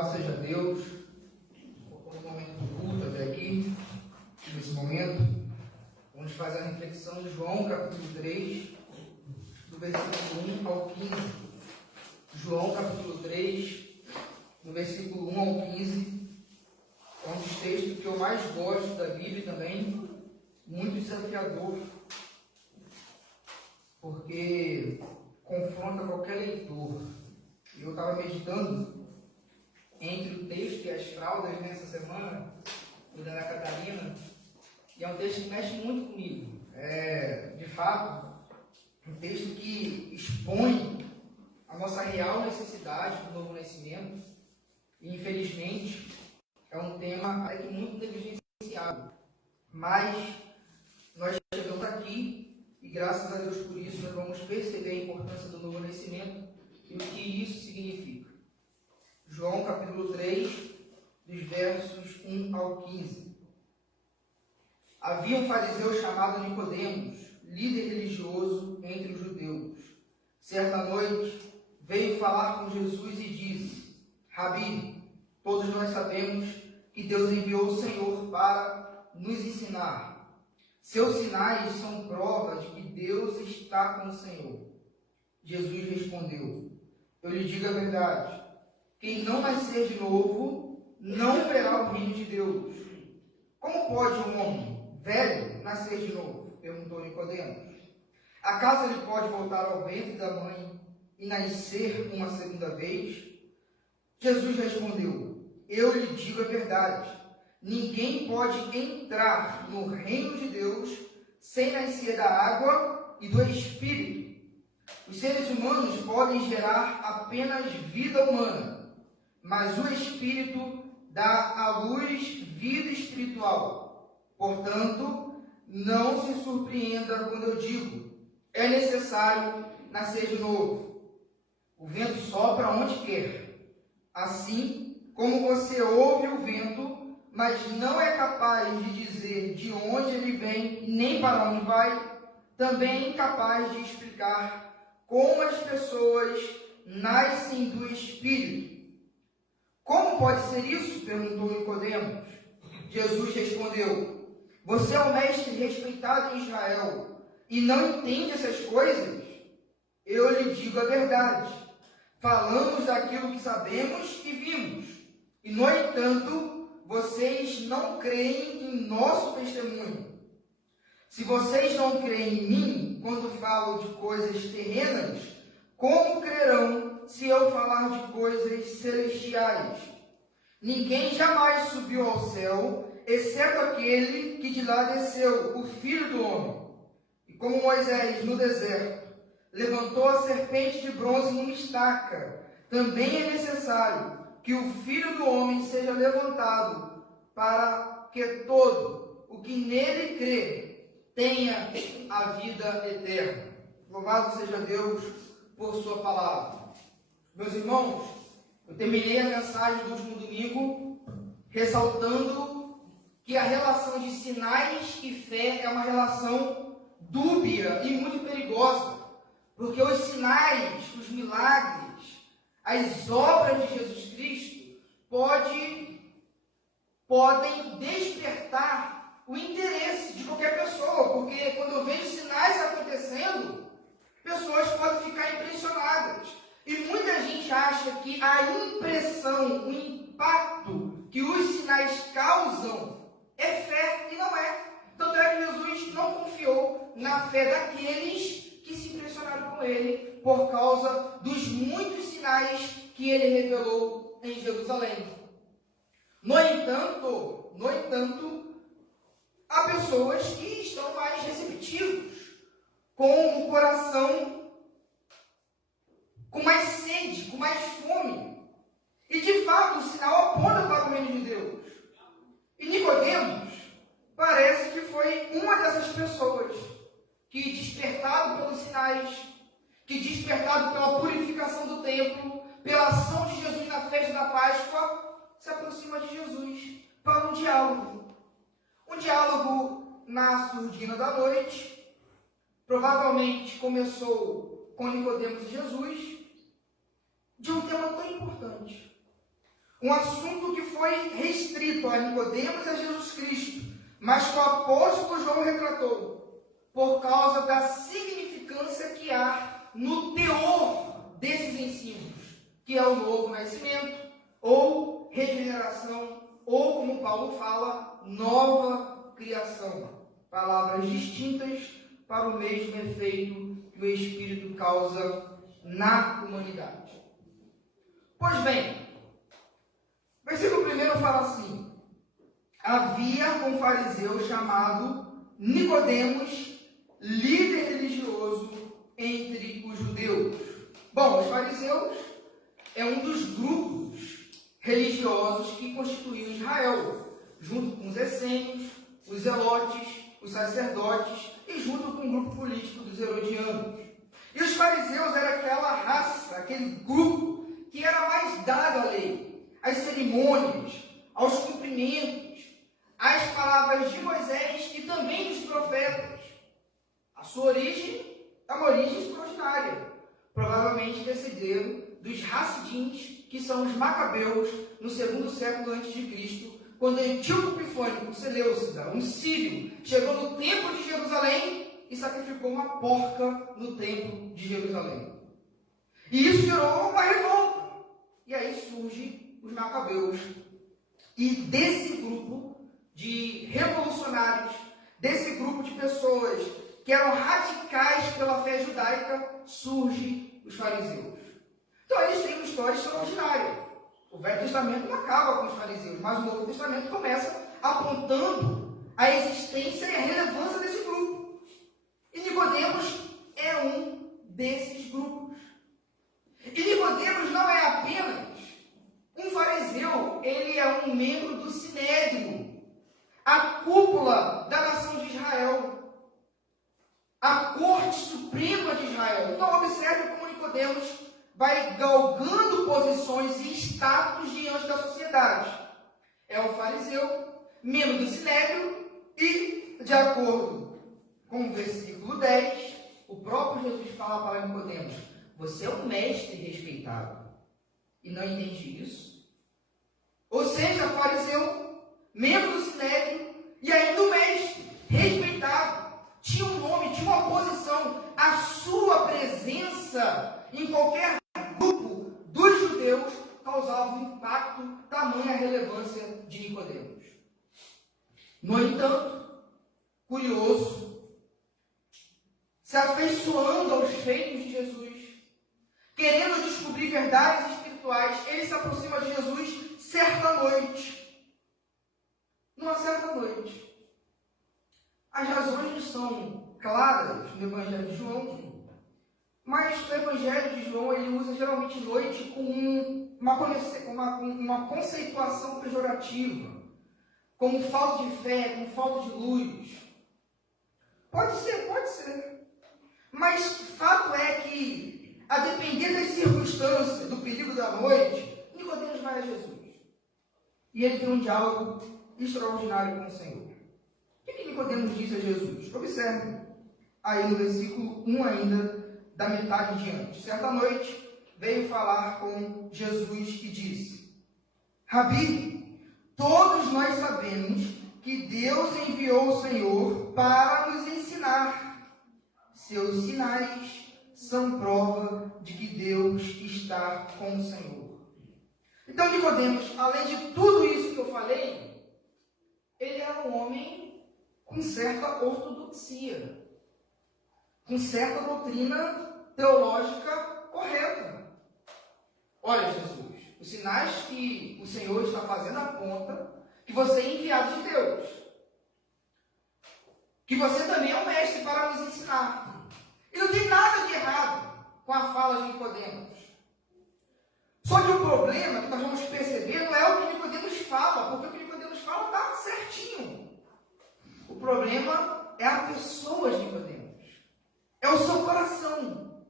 Seja Deus, por um momento do culto até aqui, nesse momento, vamos fazer a reflexão de João, capítulo 3, do versículo 1 ao 15. João, capítulo 3, do versículo 1 ao 15, é um dos textos que eu mais gosto da Bíblia e também muito desafiador, porque confronta qualquer leitor. Eu estava meditando entre o texto e as fraldas nessa semana, do Ana Catarina, e é um texto que mexe muito comigo. De fato, um texto que expõe a nossa real necessidade do novo nascimento, e infelizmente é um tema que muito negligenciado, mas nós chegamos aqui e graças a Deus por isso nós vamos perceber a importância do novo nascimento e o que isso significa. João capítulo 3, dos versos 1 ao 15. Havia um fariseu chamado Nicodemos, líder religioso entre os judeus. Certa noite veio falar com Jesus e disse: Rabi, todos nós sabemos que Deus enviou o Senhor para nos ensinar. Seus sinais são prova de que Deus está com o Senhor. Jesus respondeu: Eu lhe digo a verdade. Quem não nascer de novo, não verá o reino de Deus. Como pode um homem velho nascer de novo? Perguntou Nicodemos. Acaso ele pode voltar ao ventre da mãe e nascer uma segunda vez? Jesus respondeu: Eu lhe digo a verdade. Ninguém pode entrar no reino de Deus sem nascer da água e do Espírito. Os seres humanos podem gerar apenas vida humana, mas o Espírito dá à luz vida espiritual. Portanto, não se surpreenda quando eu digo: é necessário nascer de novo. O vento sopra onde quer. Assim como você ouve o vento, mas não é capaz de dizer de onde ele vem nem para onde vai, também é incapaz de explicar como as pessoas nascem do Espírito. Como pode ser isso? Perguntou Nicodemos. Jesus respondeu: Você é um mestre respeitado em Israel e não entende essas coisas? Eu lhe digo a verdade. Falamos daquilo que sabemos e vimos, e no entanto, vocês não creem em nosso testemunho. Se vocês não creem em mim quando falo de coisas terrenas, como crerão se eu falar de coisas celestiais? Ninguém jamais subiu ao céu, exceto aquele que de lá desceu, o Filho do Homem. E como Moisés, no deserto, levantou a serpente de bronze numa estaca, também é necessário que o Filho do Homem seja levantado, para que todo o que nele crê tenha a vida eterna. Louvado seja Deus por sua palavra. Meus irmãos, eu terminei a mensagem do último domingo ressaltando que a relação de sinais e fé é uma relação dúbia e muito perigosa, porque os sinais, os milagres, as obras de Jesus Cristo podem despertar o interesse de qualquer pessoa, porque quando eu vejo sinais acontecendo, pessoas podem ficar impressionadas. E muita gente acha que a impressão, o impacto que os sinais causam é fé, e não é. Tanto é que Jesus não confiou na fé daqueles que se impressionaram com ele por causa dos muitos sinais que ele revelou em Jerusalém. No entanto, há pessoas que estão mais receptivos, com o coração com mais sede, com mais fome. E de fato o sinal aponta para o reino de Deus. E Nicodemos parece que foi uma dessas pessoas que, despertado pelos sinais, que despertado pela purificação do templo, pela ação de Jesus na festa da Páscoa, se aproxima de Jesus para um diálogo. Um diálogo na surdina da noite. Provavelmente começou com Nicodemos e Jesus, de um tema tão importante. um assunto que foi restrito a Nicodemos e a Jesus Cristo, mas que o apóstolo João retratou, por causa da significância que há no teor desses ensinos, que é o novo nascimento, ou regeneração, ou, como Paulo fala, nova criação. Palavras distintas para o mesmo efeito que o Espírito causa na humanidade. Pois bem, o versículo 1 fala assim: havia um fariseu chamado Nicodemos, líder religioso entre os judeus. Bom, os fariseus é um dos grupos religiosos que constituíam Israel, junto com os essênios, os zelotes, os sacerdotes e junto com o grupo político dos herodianos. E os fariseus eram aquela raça, aquele grupo que era mais dado à lei, às cerimônias, aos cumprimentos, às palavras de Moisés e também dos profetas. A sua origem é uma origem extraordinária. Provavelmente descenderam dos Hassidins, que são os Macabeus, no 2º século a.C., quando Antíoco Epifânio Seleucida, um sírio, chegou no templo de Jerusalém e sacrificou uma porca no templo de Jerusalém. E isso gerou uma revolta. E aí surgem os Macabeus. E desse grupo de revolucionários, desse grupo de pessoas que eram radicais pela fé judaica, surgem os fariseus. Então eles têm uma história extraordinária. O Velho Testamento não acaba com os fariseus, mas o Novo Testamento começa apontando a existência e a relevância desse grupo. E Nicodemos é um desses grupos. E Nicodemos não é apenas um fariseu, ele é um membro do Sinédrio, a cúpula da nação de Israel, a corte suprema de Israel. Então observe como Nicodemos vai galgando posições e status diante da sociedade. É um fariseu, membro do Sinédrio e, de acordo com o versículo 10, o próprio Jesus fala para Nicodemos: você é um mestre respeitado. E não entende isso? Ou seja, fariseu, membro do Sinédrio e ainda um mestre respeitado. Tinha um nome, tinha uma posição. A sua presença em qualquer grupo dos judeus causava um impacto, tamanha relevância de Nicodemos. No entanto, curioso, se afeiçoando aos feitos de Jesus, querendo descobrir verdades espirituais, ele se aproxima de Jesus certa noite. Numa certa noite. As razões não são claras no Evangelho de João, mas o Evangelho de João ele usa geralmente noite com uma conceituação pejorativa, como falta de fé, como falta de luz. Pode ser. Mas fato é que, a depender das circunstâncias, do perigo da noite, Nicodemos vai a Jesus. E ele tem um diálogo extraordinário com o Senhor. O que Nicodemos disse a Jesus? Observe aí no versículo 1 ainda, da metade em diante. Certa noite, veio falar com Jesus e disse: Rabi, todos nós sabemos que Deus enviou o Senhor para nos ensinar. Seus sinais são prova de que Deus está com o Senhor. Então, Nicodemos, além de tudo isso que eu falei, ele era um homem com certa ortodoxia, com certa doutrina teológica correta. Olha, Jesus, os sinais que o Senhor está fazendo apontam que você é enviado de Deus, que você também é um mestre para nos ensinar. E não tem nada de errado com a fala de Nicodemos. Só que o problema que nós vamos perceber não é o que Nicodemos fala, porque o que Nicodemos fala está certinho. O problema é a pessoa de Nicodemos, é o seu coração.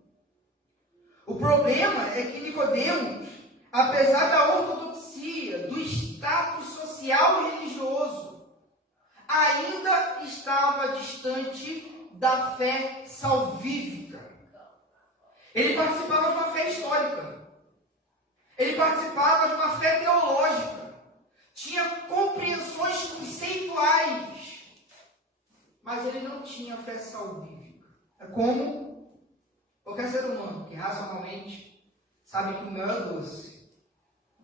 O problema é que Nicodemos, apesar da ortodoxia, do status social e religioso, ainda estava distante da fé salvífica. Ele participava de uma fé histórica. Ele participava de uma fé teológica, tinha compreensões conceituais, mas ele não tinha fé salvífica. É como qualquer ser humano que racionalmente sabe que o mel é doce,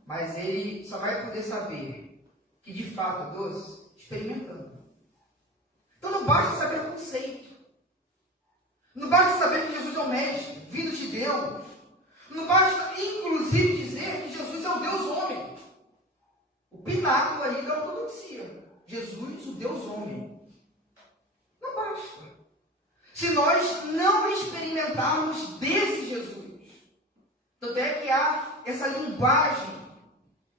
mas ele só vai poder saber que de fato é doce experimentando. Então não basta saber o conceito, não basta saber que Jesus é o mestre, vindo de Deus, não basta inclusive dizer que Jesus é o Deus homem, o pináculo aí da ortodoxia, Jesus o Deus homem. Não basta. Se nós não experimentarmos desse Jesus, tanto é que há essa linguagem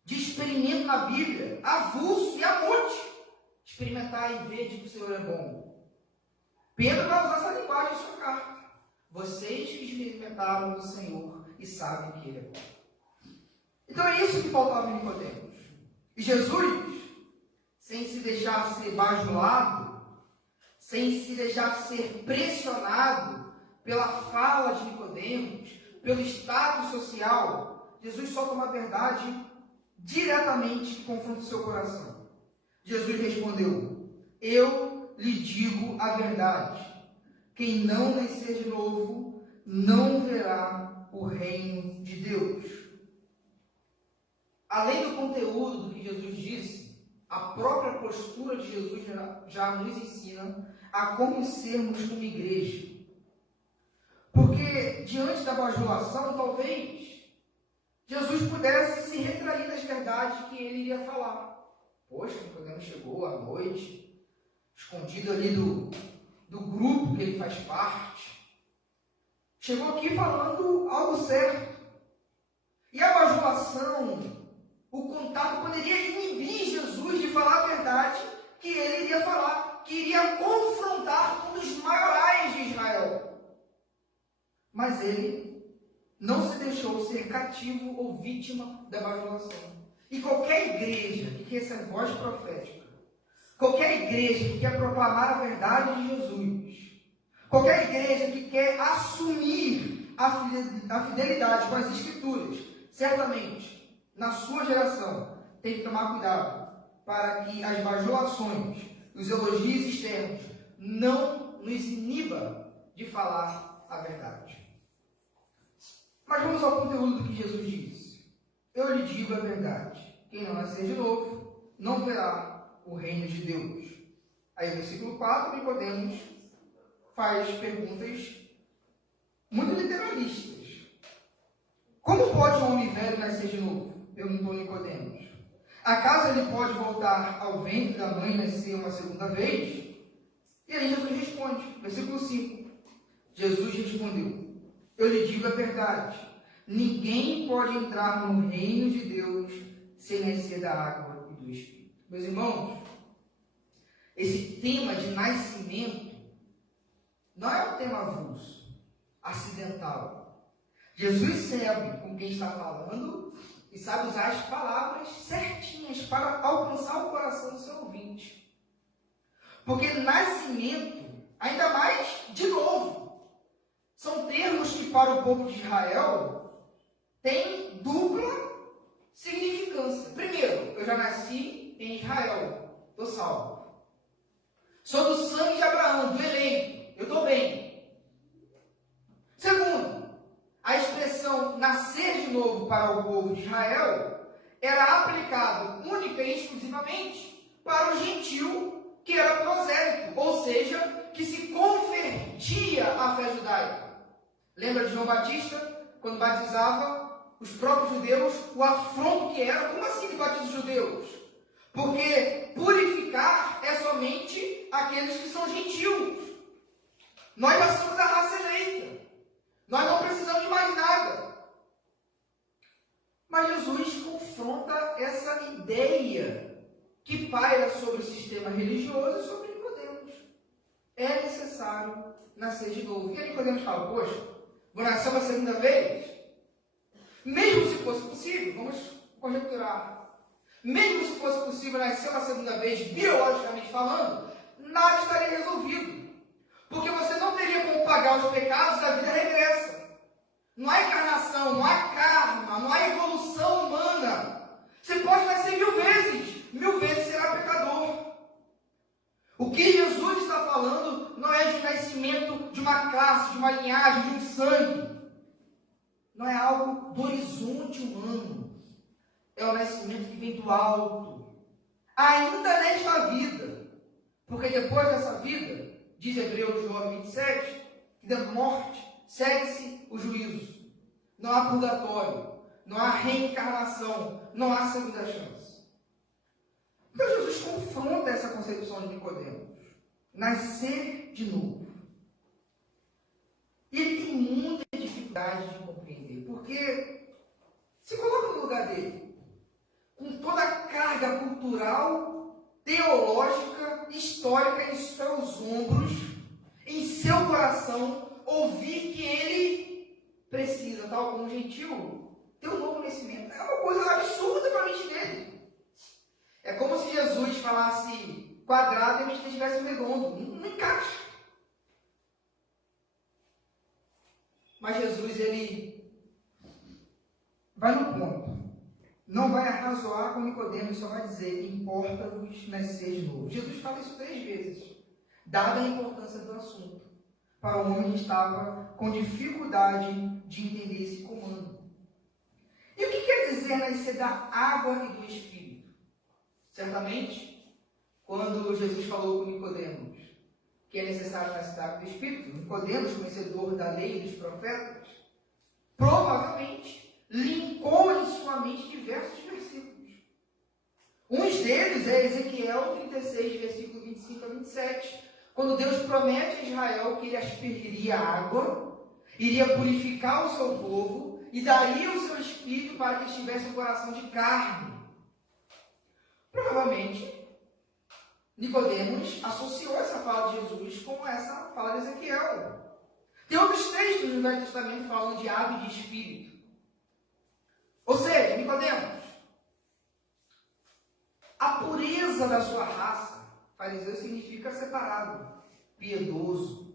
de experimento na Bíblia, avulso e a monte. Experimentar e ver de que o Senhor é bom. Pedro vai usar essa linguagem em sua carta. Vocês que experimentaram do Senhor e sabem que Ele é bom. Então é isso que faltava em Nicodemos. E Jesus, sem se deixar ser bajulado, sem se deixar ser pressionado pela fala de Nicodemos, pelo status social, Jesus solta uma verdade diretamente que confronta o seu coração. Jesus respondeu: eu lhe digo a verdade, quem não nascer de novo não verá o reino de Deus. Além do conteúdo do que Jesus disse, a própria postura de Jesus já nos ensina a como sermos como igreja. Porque diante da bajulação, talvez Jesus pudesse se retrair das verdades que ele iria falar. Poxa, Nicodemos chegou à noite, escondido ali do grupo que ele faz parte. Chegou aqui falando algo certo. E a bajulação, o contato poderia inibir Jesus de falar a verdade que ele iria falar, que iria confrontar um dos maiorais de Israel. Mas ele não se deixou ser cativo ou vítima da bajulação. E qualquer igreja que quer ser voz profética, qualquer igreja que quer proclamar a verdade de Jesus, qualquer igreja que quer assumir a fidelidade com as Escrituras, certamente, na sua geração, tem que tomar cuidado para que as bajulações, os elogios externos, não nos iniba de falar a verdade. Mas vamos ao conteúdo do que Jesus disse. Eu lhe digo a verdade, quem não nascer de novo, não verá o reino de Deus. Aí, versículo 4, Nicodemos faz perguntas muito literalistas. Como pode um homem velho nascer de novo? Perguntou Nicodemos. Acaso ele pode voltar ao ventre da mãe e nascer uma segunda vez? E aí Jesus responde, versículo 5. Jesus respondeu: eu lhe digo a verdade. Ninguém pode entrar no reino de Deus sem nascer da água e do Espírito. Meus irmãos, esse tema de nascimento não é um tema avulso, acidental. Jesus sabe com quem está falando e sabe usar as palavras certinhas para alcançar o coração do seu ouvinte. Porque nascimento, ainda mais de novo, são termos que para o povo de Israel tem dupla significância. Primeiro, eu já nasci em Israel, estou salvo. Sou do sangue de Abraão, do eleito, eu estou bem. Segundo, a expressão nascer de novo para o povo de Israel era aplicado única e exclusivamente para o gentil que era prosélito, ou seja, que se convertia à fé judaica. Lembra de João Batista, quando batizava os próprios judeus, o afronto que era? Como assim que batiza os judeus? Porque purificar é somente aqueles que são gentios. Nós já somos a raça eleita. Nós não precisamos de mais nada. Mas Jesus confronta essa ideia que paira sobre o sistema religioso e sobre Nicodemos. É necessário nascer de novo. E aí Nicodemos fala: poxa, vou nascer uma segunda vez? Mesmo se fosse possível, vamos conjecturar, mesmo se fosse possível nascer uma segunda vez, biologicamente falando, nada estaria resolvido. Porque você não teria como pagar os pecados da vida regressa. Não há encarnação, não há karma, não há evolução humana. Você pode nascer 1000 vezes será pecador. O que Jesus está falando não é de um nascimento de uma classe, de uma linhagem, de um sangue. Não é algo do horizonte humano. É o nascimento que vem do alto. Ainda nesta vida. Porque depois dessa vida, diz Hebreus 9:27, que da morte segue-se o juízo. Não há purgatório, não há reencarnação, não há segunda chance. Então Jesus confronta essa concepção de Nicodemos. Nascer de novo. E ele tem muita dificuldade de compreender, porque se coloca no lugar dele, com toda a carga cultural, teológica, histórica em seus ombros, em seu coração, ouvir que ele precisa, tal como um gentil, ter um novo nascimento. É uma coisa absurda para a mente dele. É como se Jesus falasse quadrado e a mente dele estivesse redondo. Não encaixa. Mas Jesus, ele vai no ponto. Não vai arrazoar com Nicodemos, só vai dizer: importa-vos nascer de novo. Jesus fala isso 3 vezes, dada a importância do assunto, para o homem que estava com dificuldade de entender esse comando. E o que quer dizer nascer da água e do Espírito? Certamente, quando Jesus falou com Nicodemos que é necessário nascer da água e do Espírito, Nicodemos, conhecedor da lei e dos profetas, provavelmente linkou em sua mente diversos versículos. Um deles é Ezequiel 36, versículo 25 a 27, quando Deus promete a Israel que ele aspergiria água, iria purificar o seu povo e daria o seu espírito para que eles tivessem um coração de carne. Provavelmente, Nicodemos associou essa fala de Jesus com essa fala de Ezequiel. Tem outros textos no Velho Testamento falando de água e de espírito. Ou seja, Nicodemos, a pureza da sua raça, fariseu significa separado, piedoso,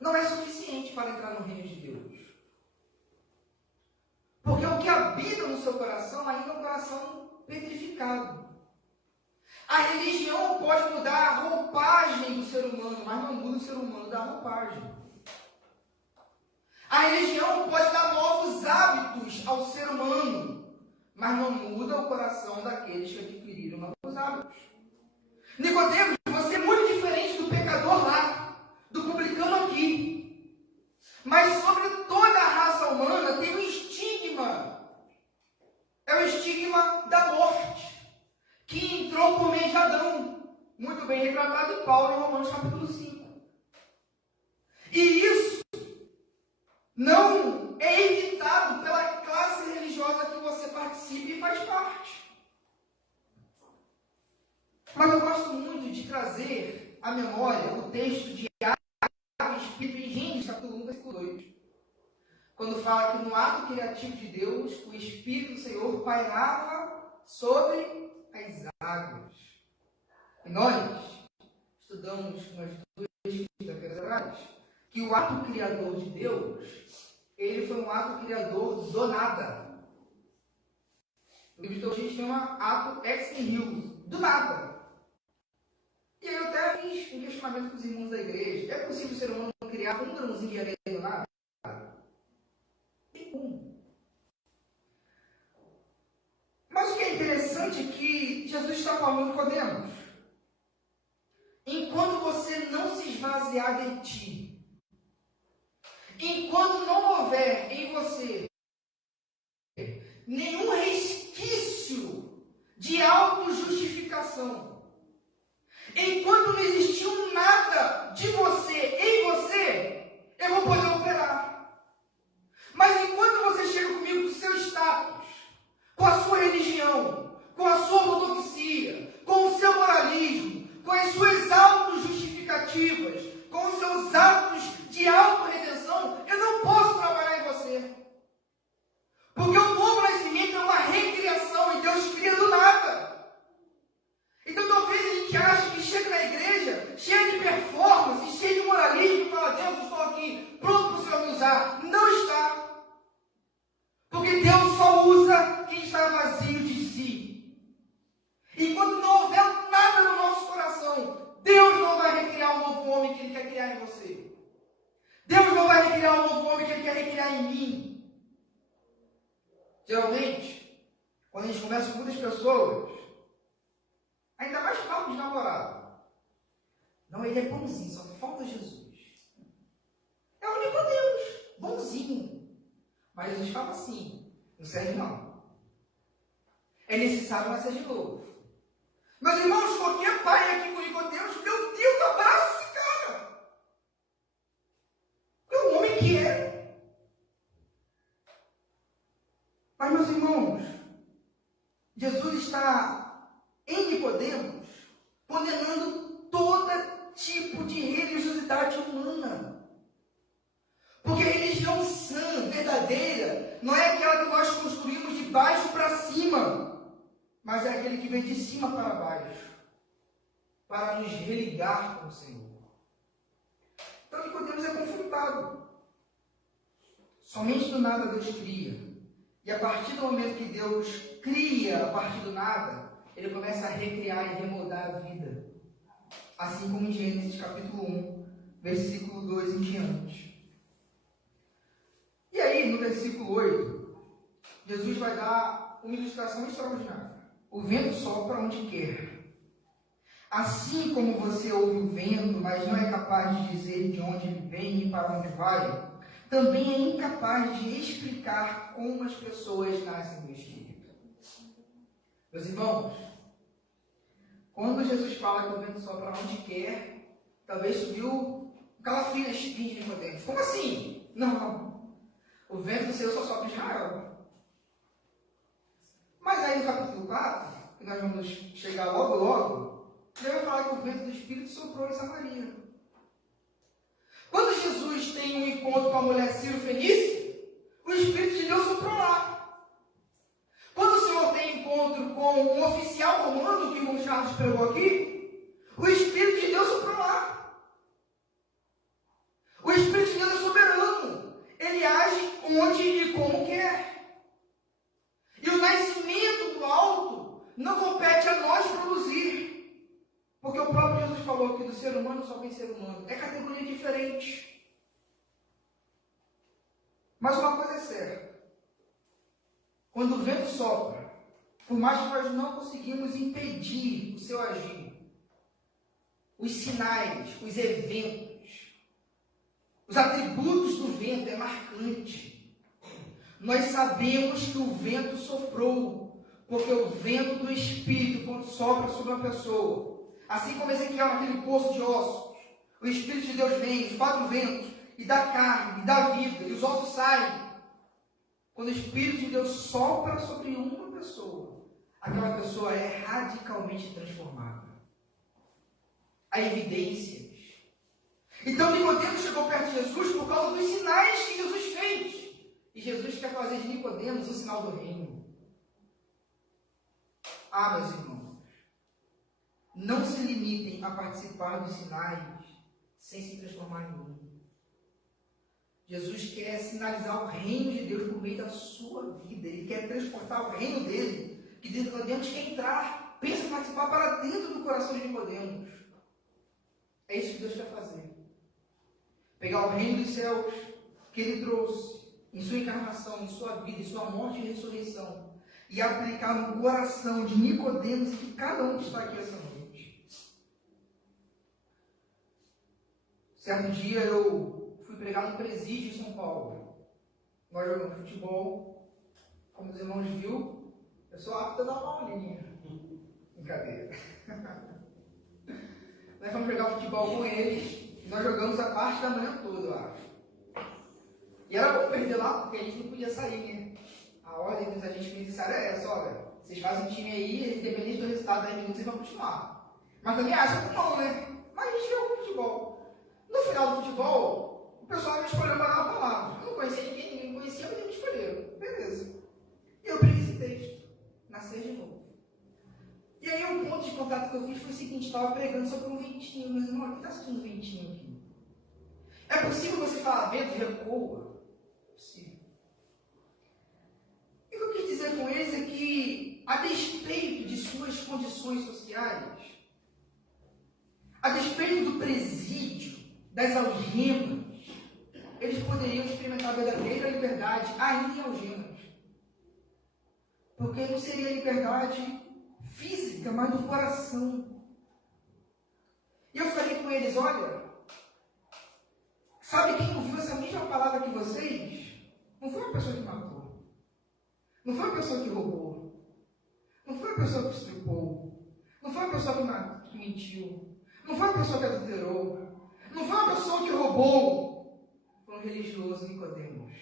não é suficiente para entrar no reino de Deus. Porque o que habita no seu coração ainda é um coração petrificado. A religião pode mudar a roupagem do ser humano, mas não muda o ser humano da roupagem. A religião pode dar novos hábitos ao ser humano, mas não muda o coração daqueles que adquiriram novos hábitos. Nicodemos, você é muito diferente do pecador lá, do publicano aqui. Mas sobre toda a raça humana tem um estigma. É o estigma da morte, que entrou por meio de Adão, muito bem retratado em Paulo em Romanos capítulo 5. E isso não é evitado pela classe religiosa que você participa e faz parte. Mas eu gosto muito de trazer à memória o texto de Água e Espírito em Gênesis capítulo 1, versículo 2. Quando fala que no ato criativo de Deus, o Espírito do Senhor pairava sobre as águas. E nós estudamos umas 2 quinta-feiras atrás que o ato criador de Deus, ele foi um ato criador do nada. O livro de teologia chama ato ex nihilo, do nada. E aí eu até fiz um questionamento com os irmãos da igreja: é possível o ser humano criar um grãozinho de areia do nada? Tem como. Mas o que é interessante é que Jesus está falando com Nicodemos: enquanto você não se esvaziar de ti, enquanto não houver em você nenhum resquício de autojustificação, enquanto não existir um nada de você em você, eu vou poder operar. Mas enquanto você chega comigo com o seu status, com a sua religião, com a sua ortodoxia, com o seu moralismo, com as suas autojustificativas, com os seus atos de autorredenção, eu não posso trabalhar em você. Porque o novo nascimento é uma recriação e Deus cria do nada. Então talvez a gente ache que chega na igreja cheio de performance, cheio de moralismo e fala: Deus, eu estou aqui pronto para o Senhor me usar. Não está. criar em mim. Geralmente, quando a gente conversa com muitas pessoas, ainda mais papo de namorado, não, ele é bonzinho, só falta Jesus. É o Nicodemus, bonzinho. Mas Jesus fala assim, não serve não. É necessário nascer de novo. Meus irmãos, qualquer pai aqui com Nicodemus, meu Deus, abraça esse cara. É o homem que é. Mas, meus irmãos, Jesus está em Nicodemos condenando todo tipo de religiosidade humana. Porque a religião sã, verdadeira, não é aquela que nós construímos de baixo para cima, mas é aquele que vem de cima para baixo, para nos religar com o Senhor. Então Nicodemos é confrontado. Somente do nada Deus cria. E a partir do momento que Deus cria, a partir do nada, Ele começa a recriar e remoldar a vida. Assim como em Gênesis capítulo 1, versículo 2 em diante. E aí, no versículo 8, Jesus vai dar uma ilustração extraordinária. O vento sopra onde quer. Assim como você ouve o vento, mas não é capaz de dizer de onde ele vem e para onde vai, também é incapaz de explicar como as pessoas nascem do Espírito. Meus irmãos, quando Jesus fala que o vento sopra onde quer, talvez subiu um calafrio na espinha de Nicodemos. Como assim? Não. O vento do Senhor só sopra em Israel. Mas aí no capítulo 4, que nós vamos chegar logo, ele vai falar que o vento do Espírito soprou em Samaria. Quando Jesus tem um encontro com a mulher Ciro-Fenícia, o Espírito de Deus soprou lá. Quando o Senhor tem encontro com um oficial romano, que o irmão Charles pregou aqui, o Espírito de Deus soprou lá. O Espírito de Deus é soberano. Ele age onde e como quer. E o nascimento do alto não compete a nós produzir. Porque o próprio Jesus falou que do ser humano só vem ser humano. É categoria diferente. Mas uma coisa é certa. Quando o vento sopra, por mais que nós não conseguimos impedir o seu agir, os sinais, os eventos, os atributos do vento é marcante. Nós sabemos que o vento soprou, porque o vento do Espírito, quando sopra sobre uma pessoa, assim como Ezequiel naquele poço de ossos, o Espírito de Deus vem, os 4 ventos, e dá carne, e dá vida, e os ossos saem. Quando o Espírito de Deus sopra sobre uma pessoa, aquela pessoa é radicalmente transformada. Há evidências. Então Nicodemos chegou perto de Jesus por causa dos sinais que Jesus fez. E Jesus quer fazer de Nicodemos um sinal do reino. Ah, meus irmãos, não se limitem a participar dos sinais sem se transformar em um. Jesus quer sinalizar o reino de Deus por meio da sua vida. Ele quer transportar o reino dele, que Nicodemos quer entrar, pensa em participar para dentro do coração de Nicodemos. É isso que Deus quer fazer. Pegar o reino dos céus que ele trouxe em sua encarnação, em sua vida, em sua morte e ressurreição, e aplicar no coração de Nicodemos e de cada um que está aqui essa noite. Certo dia eu fui pregar no presídio em São Paulo. Nós jogamos futebol. Como os irmãos viram, eu sou apto a dar uma aulinha. Brincadeira. Nós fomos jogar futebol com eles e nós jogamos a parte da manhã toda, eu acho. E era bom perder lá, porque a gente não podia sair, né? A ordem dos agentes penitenciários é essa, olha, vocês fazem um time aí, independente do resultado, 10 minutos, vocês vão continuar. Mas também acha que não, né? Mas a gente jogou futebol. No final do futebol, o pessoal me escolheu para dar uma palavra. Eu não conhecia ninguém me conhecia, mas eles me escolheram. Beleza. E eu preguei esse texto. Nascer de novo. E aí o ponto de contato que eu fiz foi o seguinte, estava pregando sobre um ventinho, mas irmão, quem está assistindo um ventinho aqui? É possível você falar vento recua? É possível. E o que eu quis dizer com eles é que, a despeito de suas condições sociais, a despeito do presídio, das algemas, eles poderiam experimentar a verdadeira liberdade ainda em algemas. Porque não seria liberdade física, mas do coração. E eu falei com eles, olha, sabe quem ouviu essa mesma palavra que vocês? Não foi uma pessoa que matou. Não foi uma pessoa que roubou. Não foi uma pessoa que estrupou. Não foi uma pessoa que mentiu. Não foi uma pessoa que adulterou. Não foi uma pessoa que roubou. Foi um religioso, Nicodemos.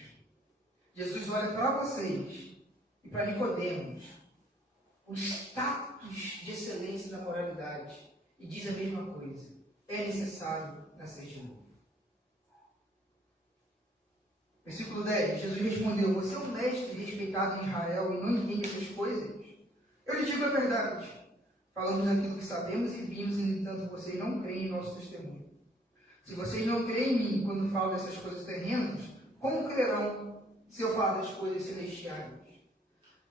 Jesus olha para vocês e para Nicodemos o status de excelência da moralidade e diz a mesma coisa. É necessário nascer de novo. Versículo 10. Jesus respondeu, você é um mestre respeitado em Israel e não entende essas coisas? Eu lhe digo a verdade. Falamos aquilo que sabemos e vimos, e, no entanto, vocês não creem em nosso testemunho. Se vocês não creem em mim quando falo dessas coisas terrenas, como crerão se eu falar das coisas celestiais?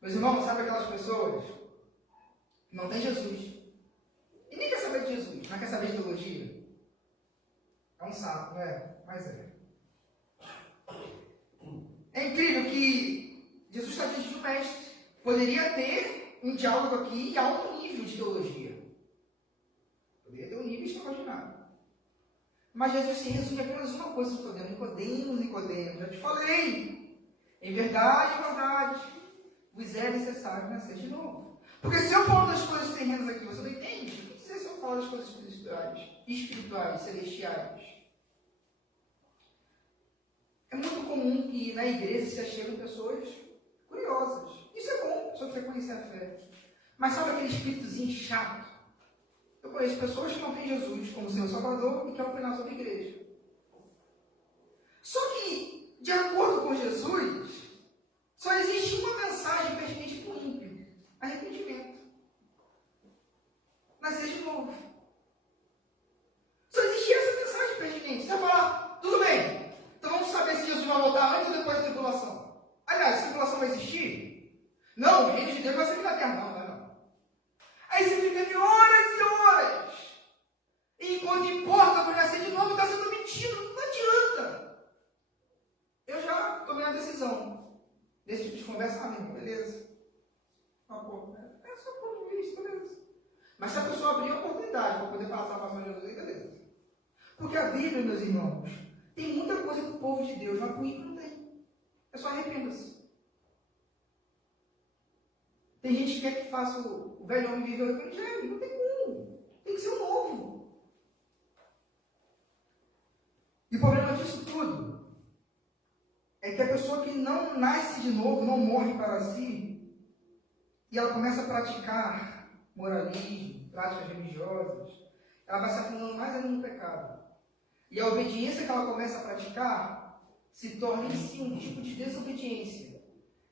Meus irmãos, sabe aquelas pessoas que não têm Jesus e nem quer saber de Jesus, não quer saber de teologia? É um saco, não é? Mas é. É incrível que Jesus está diante de um mestre. Poderia ter um diálogo aqui e alto nível de teologia. Poderia ter um nível extraordinário. Mas Jesus se resume a apenas uma coisa, Nicodemos, já te falei. Em verdade, vos é necessário nascer de novo. Porque se eu falo das coisas terrenas aqui, você não entende? O que dizer se eu falo das coisas espirituais, celestiais? É muito comum que na igreja se acheguem pessoas curiosas. Isso é bom, a pessoa quer conhecer a fé. Mas sabe aquele espíritozinho chato? Eu conheço pessoas que não têm Jesus como seu Salvador e querem opinar sobre a igreja. Só que, de acordo com Jesus, só existe uma mensagem pertinente para o ímpio: arrependimento. Nascer de novo. Só existe essa mensagem pertinente. Você vai falar, tudo bem, então vamos saber se Jesus vai voltar antes ou depois da tribulação. Aliás, a tribulação vai existir? Não, o reino de Deus vai ser na terra. Não, vai não. Aí você fica de horas e horas. E quando importa para nascer de novo, está sendo mentido. Não adianta. Eu já tomei a decisão desse tipo de conversa. Ah, meu irmão, beleza. É só ponto de vista, beleza. Mas se a pessoa abrir a oportunidade para poder falar a salvação de Jesus, beleza. Porque a Bíblia, meus irmãos, tem muita coisa para o povo de Deus, mas para o ímpio não tem. É só arrependa-se. Tem gente que quer que faça o velho homem viver o evangelho. Não tem como. Tem que ser o novo. E o problema disso tudo é que a pessoa que não nasce de novo, não morre para si, e ela começa a praticar moralismo, práticas religiosas, ela vai se afundando mais ainda no pecado. E a obediência que ela começa a praticar se torna em si um tipo de desobediência.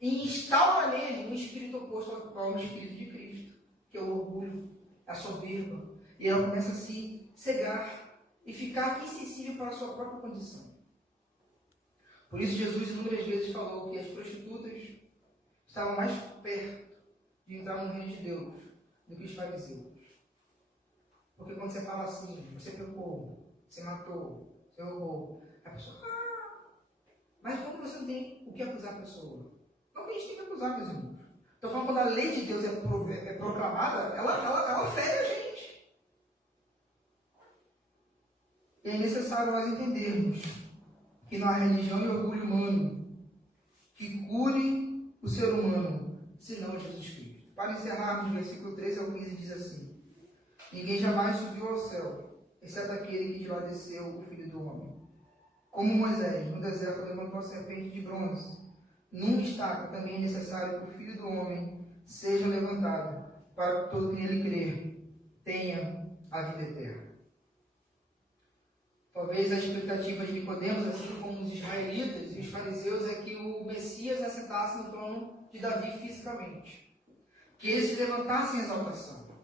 E instaura nele um espírito oposto ao espírito de Cristo, que é o orgulho, a soberba. E ela começa a se cegar e ficar insensível para a sua própria condição. Por isso Jesus inúmeras vezes falou que as prostitutas estavam mais perto de entrar no reino de Deus do que os fariseus. Porque quando você fala assim, você pecou, você matou, você roubou, a pessoa, mas quando você não tem o que acusar a pessoa? Não que a gente tem que acusar, meus irmãos. Estou falando quando a lei de Deus é proclamada, ela fere a gente. E é necessário nós entendermos que não há religião e orgulho humano que cure o ser humano, senão Jesus Cristo. Para encerrarmos, versículo 13 ao 15 diz assim: ninguém jamais subiu ao céu, exceto aquele que de lá desceu, o Filho do Homem. Como Moisés, no deserto, levantou a serpente de bronze, num destaque também é necessário que o Filho do Homem seja levantado, para que todo que nele crer tenha a vida eterna. Talvez a expectativa de Nicodemos, assim como os israelitas e os fariseus, é que o Messias assentasse no trono de Davi fisicamente, que ele se levantasse em exaltação.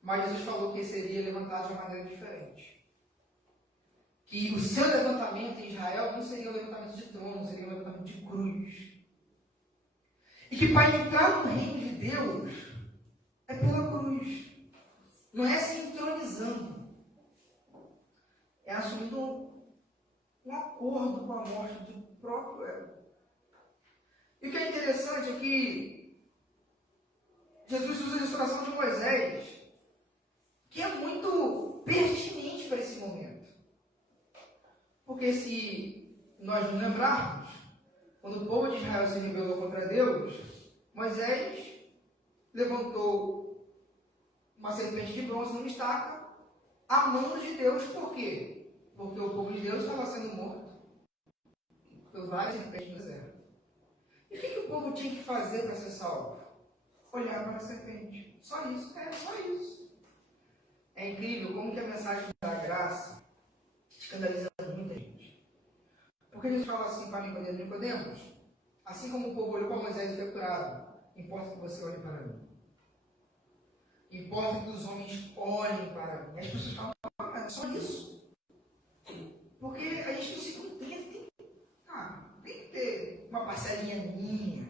Mas Jesus falou que ele seria levantado de uma maneira diferente. Que o seu levantamento em Israel não seria um levantamento de trono, seria um levantamento de cruz. E que para entrar no reino de Deus é pela cruz. Não é se entronizando. É assumindo um acordo com a morte do próprio ego. E o que é interessante é que Jesus usa a ilustração de Moisés, que é muito pertinente para esse momento. Porque se nós nos lembrarmos, quando o povo de Israel se rebelou contra Deus, Moisés levantou uma serpente de bronze numa estaca a mão de Deus. Por quê? Porque o povo de Deus estava sendo morto por várias serpentes no deserto. E o que o povo tinha que fazer para ser salvo? Olhar para a serpente. Só isso. Só isso. É incrível como que a mensagem da graça escandaliza muita gente. Porque Jesus fala assim para Nicodemos, assim como o povo olhou para Moisés e foi curado, importa que você olhe para mim. Importa que os homens olhem para mim. As pessoas falam, é só isso. Porque a gente não se contenta. Tem que ter uma parcelinha minha.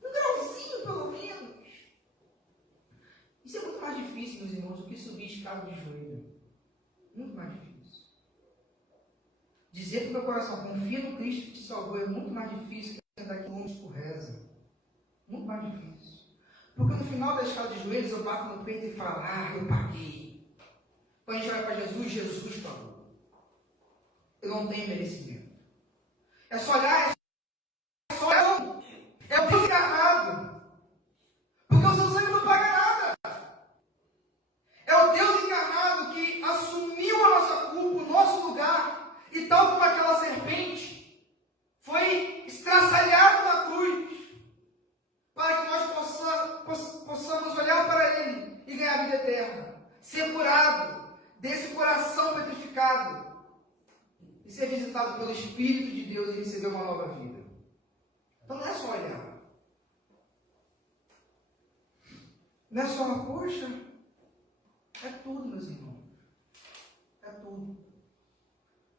Um grauzinho, pelo menos. Isso é muito mais difícil, meus irmãos, do que subir escada de joelho. Muito mais difícil. Dizer para o meu coração, confia no Cristo que te salvou, é muito mais difícil que andar quilômetros por reza. Muito mais difícil. Porque no final da escada de joelhos eu bato no peito e falo, eu paguei. Quando a gente vai para Jesus, Jesus pagou. Eu não tenho merecimento. É só olhar, é o Deus encarnado. Porque o seu sangue não paga nada. É o Deus encarnado que assumiu a nossa culpa, o nosso lugar, e tal como aquela serpente, foi estraçalhado na cruz, para que nós possamos olhar para Ele e ganhar a vida eterna, ser curado desse coração petrificado, e ser visitado pelo Espírito de Deus e receber uma nova vida. Então não é só olhar. Não é só, poxa, é tudo, meus irmãos. É tudo.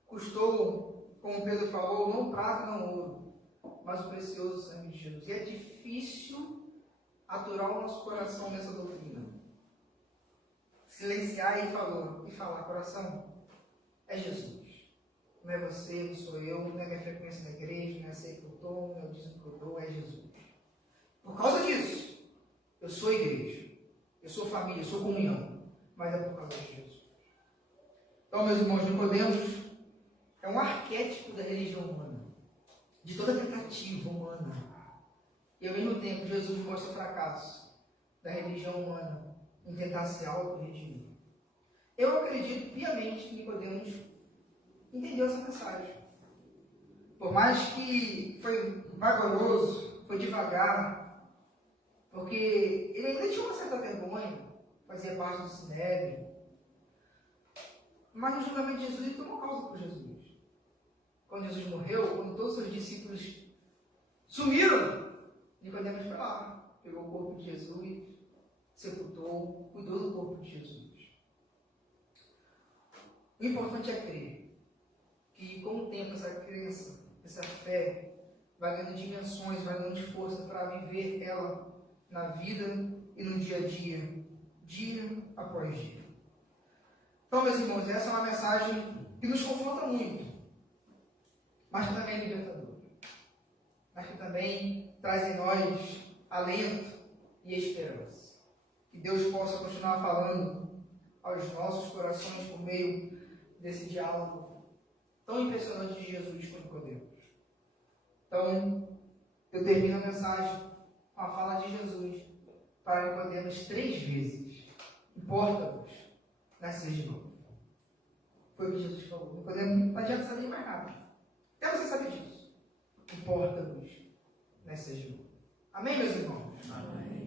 Custou, como Pedro falou, não prata, não ouro, mas o precioso sangue de Jesus. E é difícil aturar o nosso coração nessa doutrina. Silenciar e falar, coração, é Jesus. Não é você, não sou eu, não é minha frequência na igreja, não é sei que eu estou, não é o dízimo que eu dou, é Jesus. Por causa disso, eu sou igreja, eu sou família, eu sou comunhão, mas é por causa de Jesus. Então, meus irmãos, Nicodemos é um arquétipo da religião humana, de toda tentativa humana. E ao mesmo tempo, Jesus mostra o fracasso da religião humana em tentar se auto-redimir. Eu acredito piamente que Nicodemos entendeu essa mensagem. Por mais que foi vagaroso, foi devagar, porque ele ainda tinha uma certa vergonha, fazia parte do Sinédrio, mas no julgamento de Jesus ele tomou causa por Jesus. Quando Jesus morreu, quando todos os seus discípulos sumiram, Nicodemos foi lá, pegou o corpo de Jesus, sepultou, cuidou do corpo de Jesus. O importante é crer que com o tempo essa crença, essa fé, vai ganhando dimensões, vai ganhando força para viver ela na vida e no dia a dia, dia após dia. Então, meus irmãos, essa é uma mensagem que nos confronta muito, mas que também é libertadora, mas que também traz em nós alento e esperança. Que Deus possa continuar falando aos nossos corações por meio desse diálogo tão impressionante de Jesus com Nicodemos. Então, eu termino a mensagem com a fala de Jesus para Nicodemos 3 vezes. Importa-vos nascer de novo. Foi o que Jesus falou. Nicodemos, não adianta saber mais nada. Até você saber disso. Importa-vos nascer de novo. Amém, meus irmãos? Amém.